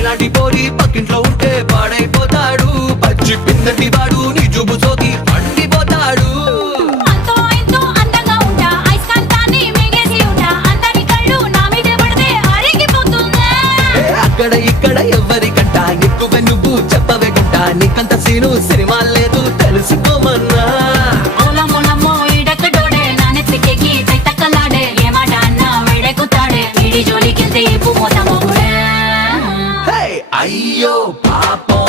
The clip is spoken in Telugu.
నీలాంటి పోరి పక్కింట్లో ఉంటే పాడైపోతాడు. పచ్చి పిందటి వాడు నీ జుబు సోకి పండిపోతాడు. అంతో ఇంతో అందంగా ఉంటా, ఐస్కాంతాన్ని మింగేసి ఉంటా, అందరి కళ్ళు నా మీదే పడితే అరిగిపోతుందా. అక్కడ ఇక్కడ ఎవరికంట ఎక్కువ నువ్వు చెప్పవే గుంట. నీకంత సీను సినిమా లేదు తెలుసుకోమన్నా. ఓలమ్మో ఈడెక్కడోడే నా నెత్తికెక్కి తైతక్కలాడే, ఏ మాట అన్నా వేడెక్కుతాడే, వీడి జోలికెళ్తే ఇప్పు మోత మొగుడే. అయ్యో పాపం